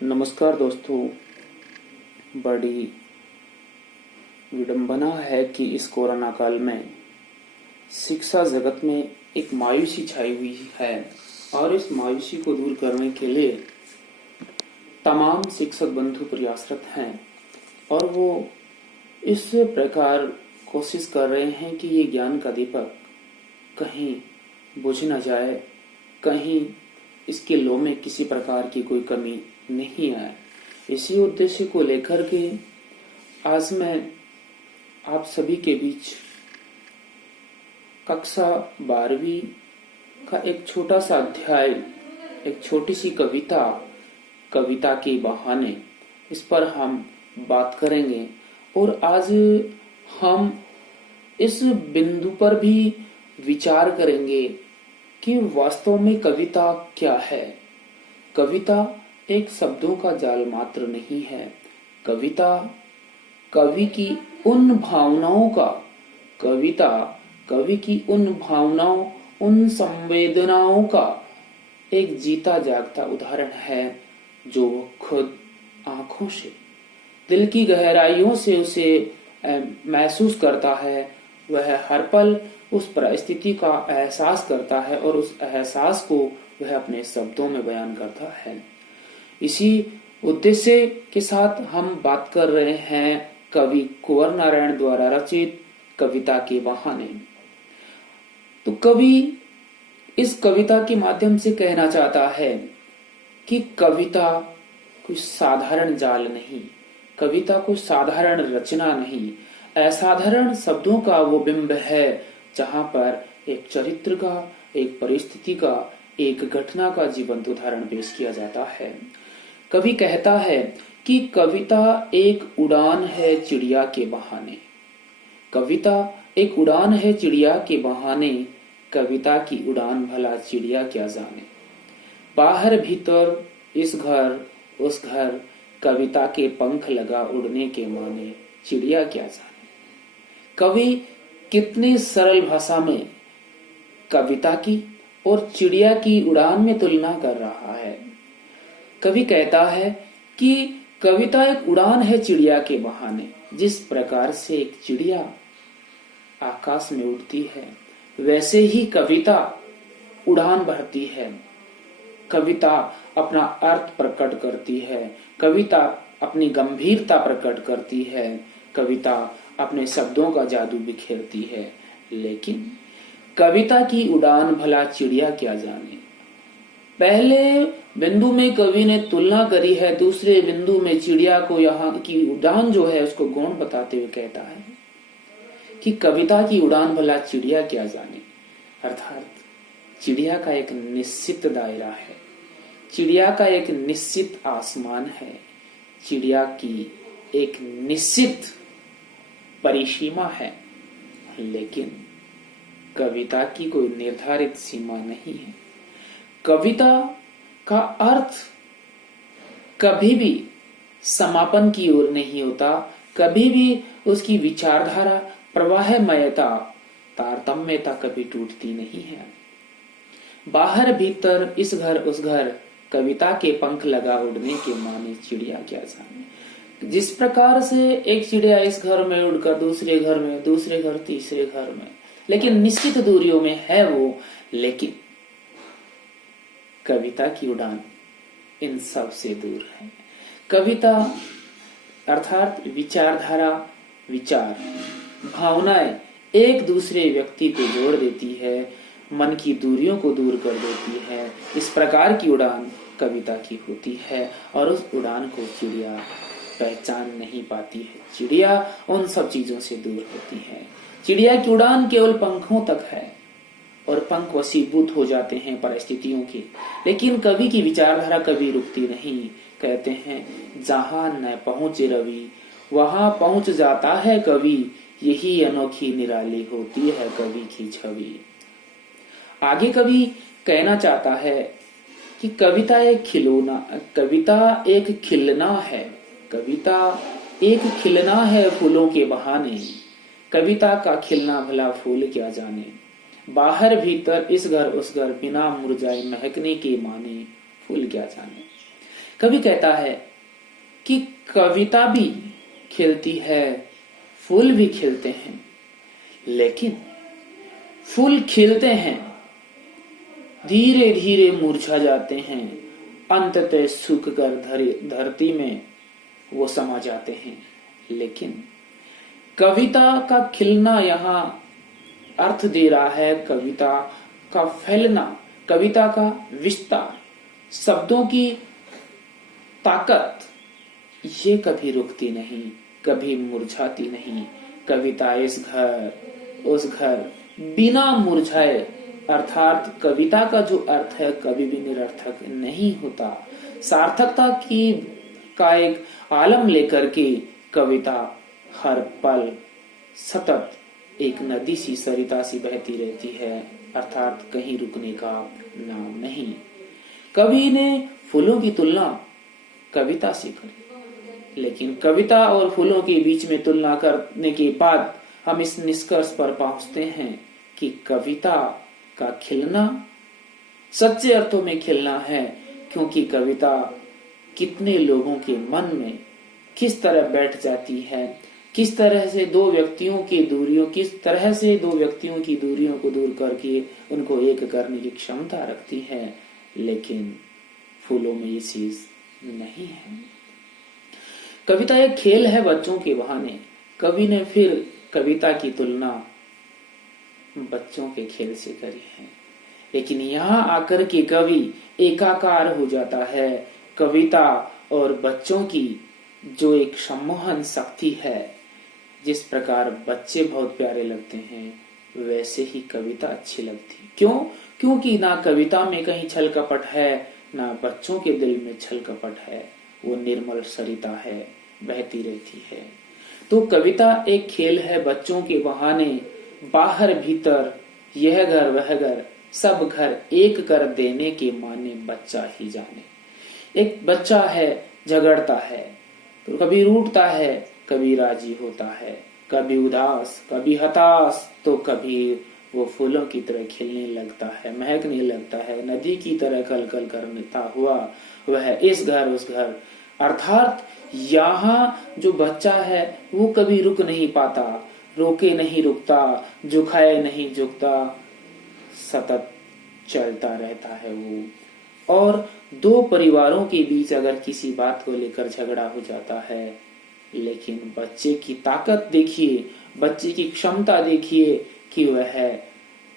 नमस्कार दोस्तों। बड़ी विडंबना है कि इस कोरोना काल में शिक्षा जगत में एक मायूसी छाई हुई है और इस मायूसी को दूर करने के लिए तमाम शिक्षक बंधु प्रयासरत हैं और वो इस प्रकार कोशिश कर रहे हैं कि ये ज्ञान का दीपक कहीं बुझ न जाए, कहीं इसके लो में किसी प्रकार की कोई कमी नहीं आए। इसी उद्देश्य को लेकर के आज मैं आप सभी के बीच कक्षा 12वीं का एक छोटा सा अध्याय, एक छोटी सी कविता के बहाने इस पर हम बात करेंगे। और आज हम इस बिंदु पर भी विचार करेंगे कि वास्तव में कविता क्या है। कविता एक शब्दों का जाल मात्र नहीं है। कविता कवि की उन भावनाओं का, कविता कवि की उन भावनाओं, उन संवेदनाओं का एक जीता जागता उदाहरण है जो वो खुद आंखों से, दिल की गहराइयों से उसे महसूस करता है। वह हर पल उस परिस्थिति का एहसास करता है और उस एहसास को वह अपने शब्दों में बयान करता है। इसी उद्देश्य के साथ हम बात कर रहे हैं कवि कुंवर नारायण द्वारा रचित कविता के बहाने। तो कवि इस कविता के माध्यम से कहना चाहता है कि कविता कोई साधारण जाल नहीं, कविता कोई साधारण रचना नहीं, असाधारण शब्दों का वो बिंब है जहां पर एक चरित्र का, एक परिस्थिति का, एक घटना का जीवंत उदाहरण पेश किया जाता है। कवि कहता है कि कविता एक उड़ान है चिड़िया के बहाने। कविता एक उड़ान है चिड़िया के बहाने, कविता की उड़ान भला चिड़िया क्या जाने। बाहर भीतर इस घर उस घर, कविता के पंख लगा उड़ने के माने, चिड़िया क्या जाने। कवि कितनी सरल भाषा में कविता की और चिड़िया की उड़ान में तुलना कर रहा है। कवि कहता है कि कविता एक उड़ान है चिड़िया के बहाने। जिस प्रकार से एक चिड़िया आकाश में उड़ती है, वैसे ही कविता उड़ान भरती है। कविता अपना अर्थ प्रकट करती है, कविता अपनी गंभीरता प्रकट करती है, कविता अपने शब्दों का जादू बिखेरती है। लेकिन कविता की उड़ान भला चिड़िया क्या जाने। पहले बिंदु में कवि ने तुलना करी है, दूसरे बिंदु में चिड़िया को यहाँ की उड़ान जो है उसको गौण बताते हुए कहता है कि कविता की उड़ान भला चिड़िया क्या जाने। अर्थात चिड़िया का एक निश्चित दायरा है, चिड़िया का एक निश्चित आसमान है, चिड़िया की एक निश्चित परिसीमा है। लेकिन कविता की कोई निर्धारित सीमा नहीं है। कविता का अर्थ कभी भी समापन की ओर नहीं होता, कभी भी उसकी विचारधारा, प्रवाहमयता, तारतम्यता कभी टूटती नहीं है। बाहर भीतर इस घर उस घर, कविता के पंख लगा उड़ने के माने, चिड़िया क्या जाने। जिस प्रकार से एक चिड़िया इस घर में उड़कर दूसरे घर में, दूसरे घर तीसरे घर में, लेकिन निश्चित दूरियों में है वो, लेकिन कविता की उड़ान इन सब से दूर है। कविता अर्थात विचारधारा, विचार, भावनाएं एक दूसरे व्यक्ति को जोड़ देती है, मन की दूरियों को दूर कर देती है। इस प्रकार की उड़ान कविता की होती है और उस उड़ान को चिड़िया पहचान नहीं पाती है। चिड़िया उन सब चीजों से दूर होती है। चिड़िया की उड़ान केवल पंखों तक है और पंख वशीभूत हो जाते हैं परिस्थितियों के। लेकिन कवि की विचारधारा कभी रुकती नहीं। कहते हैं जहां न पहुंचे रवि वहां पहुंच जाता है कवि, यही अनोखी निराली होती है कवि की छवि। आगे कवि कहना चाहता है कि कविता एक खिलौना, कविता एक खिलना है, कविता एक खिलना है फूलों के बहाने, कविता का खिलना भला फूल क्या जाने। बाहर भीतर इस घर उस घर, बिना मुरझाए महकने के माने, फूल क्या जाने। कवि कहता है कि कविता भी खिलती है, फूल भी खिलते हैं, लेकिन फूल खिलते हैं, धीरे धीरे मुरझा जाते हैं, अंततः सूख कर धरती में वो समा जाते हैं। लेकिन कविता का खिलना यहाँ अर्थ दे रहा है कविता का फैलना, कविता का विस्तार, शब्दों की ताकत, ये कभी रुकती नहीं, कभी मुरझाती नहीं। कविता इस घर उस घर बिना मुरझाए, अर्थात कविता का जो अर्थ है कभी भी निरर्थक नहीं होता। सार्थकता का एक आलम लेकर के कविता हर पल सतत एक नदी सी, सरिता सी बहती रहती है, अर्थात कहीं रुकने का नाम नहीं। कवि ने फूलों की तुलना कविता से करी, लेकिन कविता और फूलों के बीच में तुलना करने के बाद हम इस निष्कर्ष पर पहुंचते हैं कि कविता का खिलना सच्चे अर्थों में खिलना है, क्योंकि कविता कितने लोगों के मन में किस तरह बैठ जाती है, किस तरह से दो व्यक्तियों की दूरियों को दूर करके उनको एक करने की क्षमता रखती है। लेकिन फूलों में ये चीज नहीं है। कविता एक खेल है बच्चों के बहाने। कवि ने फिर कविता की तुलना बच्चों के खेल से करी है, लेकिन यहाँ आकर के कवि एकाकार हो जाता है। कविता और बच्चों की जो एक सम्मोहन शक्ति है, जिस प्रकार बच्चे बहुत प्यारे लगते हैं वैसे ही कविता अच्छी लगती। क्यों? क्योंकि ना कविता में कहीं छल कपट है, ना बच्चों के दिल में छल कपट है, वो निर्मल सरिता है, बहती रहती है। तो कविता एक खेल है बच्चों के बहाने, बाहर भीतर यह घर वह घर, सब घर एक कर देने के माने बच्चा ही जाने। एक बच्चा है, झगड़ता है तो कभी रूठता है, कभी राजी होता है, कभी उदास, कभी हताश, तो कभी वो फूलों की तरह खिलने लगता है, महकने लगता है, नदी की तरह कल कल करता हुआ वह इस घर उस घर। अर्थात यहाँ जो बच्चा है वो कभी रुक नहीं पाता, रोके नहीं रुकता, झुकाए नहीं झुकता, सतत चलता रहता है वो। और दो परिवारों के बीच अगर किसी बात को लेकर झगड़ा हो जाता है, लेकिन बच्चे की ताकत देखिए, बच्चे की क्षमता देखिए कि वह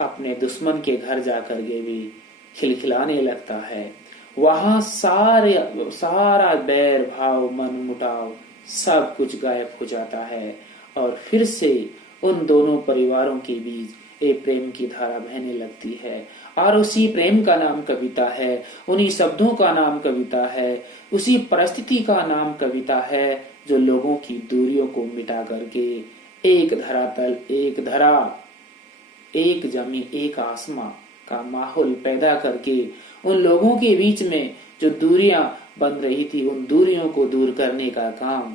अपने दुश्मन के घर जाकर के भी खिलखिलाने लगता है। वहां सारा बैर भाव, मन मुटाव सब कुछ गायब हो जाता है और फिर से उन दोनों परिवारों के बीच एक प्रेम की धारा बहने लगती है। और उसी प्रेम का नाम कविता है, उन्हीं शब्दों का नाम कविता है, उसी परिस्थिति का नाम कविता है जो लोगों की दूरियों को मिटा करके एक धरातल, एक धरा, एक जमी, एक आसमां का माहौल पैदा करके उन लोगों के बीच में जो दूरियां बन रही थी उन दूरियों को दूर करने का काम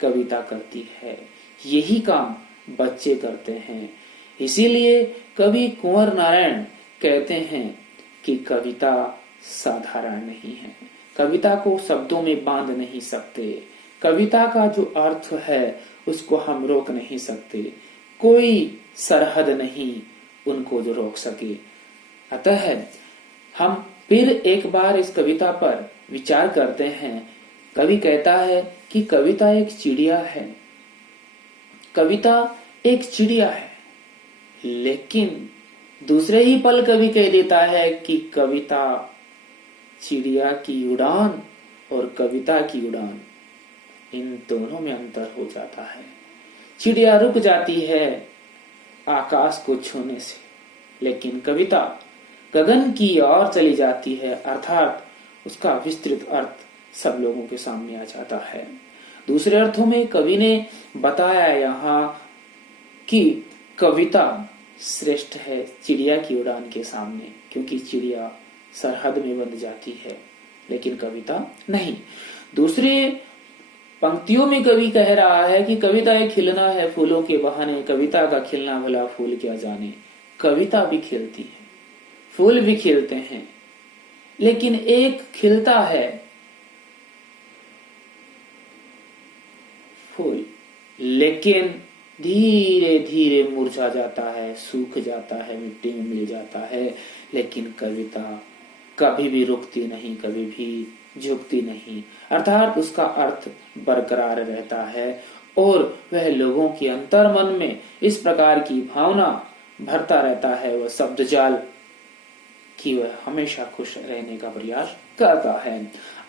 कविता करती है। यही काम बच्चे करते हैं। इसीलिए कवि कुंवर नारायण कहते हैं कि कविता साधारण नहीं है, कविता को शब्दों में बांध नहीं सकते, कविता का जो अर्थ है उसको हम रोक नहीं सकते, कोई सरहद नहीं उनको जो रोक सके। अतः हम फिर एक बार इस कविता पर विचार करते हैं। कवि कहता है कि कविता एक चिड़िया है, कविता एक चिड़िया है, लेकिन दूसरे ही पल कवि कह देता है कि कविता चिड़िया की उड़ान और कविता की उड़ान, इन दोनों में अंतर हो जाता है। चिड़िया रुक जाती है आकाश को छूने से, लेकिन कविता गगन की ओर चली जाती है, अर्थात उसका विस्तृत अर्थ सब लोगों के सामने आ जाता है। दूसरे अर्थों में कवि ने बताया यहाँ कि कविता श्रेष्ठ है चिड़िया की उड़ान के सामने, क्योंकि चिड़िया सरहद में बंध जाती है लेकिन कविता नहीं। दूसरे पंक्तियों में कवि कह रहा है कि कविता एक खिलना है फूलों के बहाने, कविता का खिलना भला फूल क्या जाने। कविता भी खिलती है, फूल भी खिलते हैं, लेकिन एक खिलता है फूल, लेकिन धीरे धीरे मुरझा जाता है, सूख जाता है, मिट्टी में मिल जाता है। लेकिन कविता कभी भी रुकती नहीं, कभी भी झुकती नहीं, अर्थात उसका अर्थ बरकरार रहता है और वह लोगों के अंतर मन में इस प्रकार की भावना भरता रहता है, वह शब्द जाल, कि वह हमेशा खुश रहने का प्रयास करता है।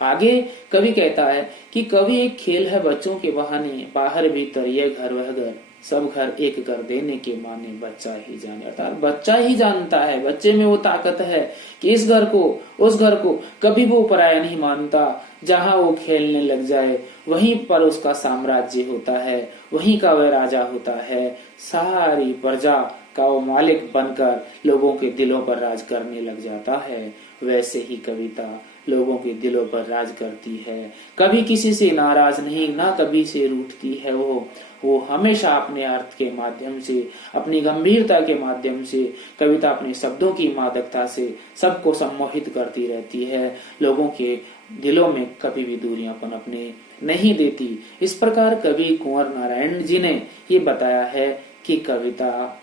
आगे कवि कहता है कि कवि एक खेल है बच्चों के बहाने, बाहर भीतर ये घर वह घर, सब घर एक कर देने के माने बच्चा ही जाने। अर्थात बच्चा ही जानता है, बच्चे में वो ताकत है कि इस घर को उस घर को कभी वो पराया नहीं मानता। जहां वो खेलने लग जाए वहीं पर उसका साम्राज्य होता है, वहीं का वह राजा होता है। सारी प्रजा का वो मालिक बनकर लोगों के दिलों पर राज करने लग जाता है। वैसे ही कविता लोगों के दिलों पर राज करती है, कभी किसी से नाराज नहीं, ना कभी से रूठती है। वो हमेशा अपने अर्थ के माध्यम से, अपनी गंभीरता के माध्यम से, कविता अपने शब्दों की मादकता से सबको सम्मोहित करती रहती है, लोगों के दिलों में कभी भी दूरियां पनपने नहीं देती। इस प्रकार कवि कुंवर नारायण जी ने ये बताया है कि कविता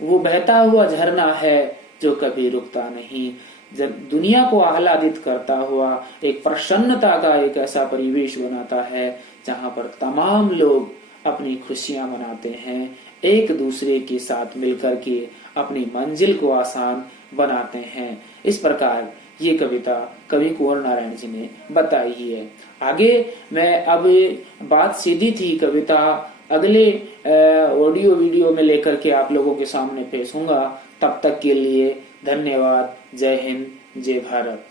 वो बहता हुआ झरना है जो कभी रुकता नहीं, जब दुनिया को आह्लादित करता हुआ एक प्रसन्नता का एक ऐसा परिवेश बनाता है जहां पर तमाम लोग अपनी खुशियां मनाते हैं, एक दूसरे के साथ मिलकर के अपनी मंजिल को आसान बनाते हैं। इस प्रकार ये कविता कवि कुंवर नारायण जी ने बताई ही है। आगे मैं अब बात सीधी थी, कविता अगले ऑडियो वीडियो में लेकर के आप लोगों के सामने पेश होऊंगा। तब तक के लिए धन्यवाद। जय हिंद, जय भारत।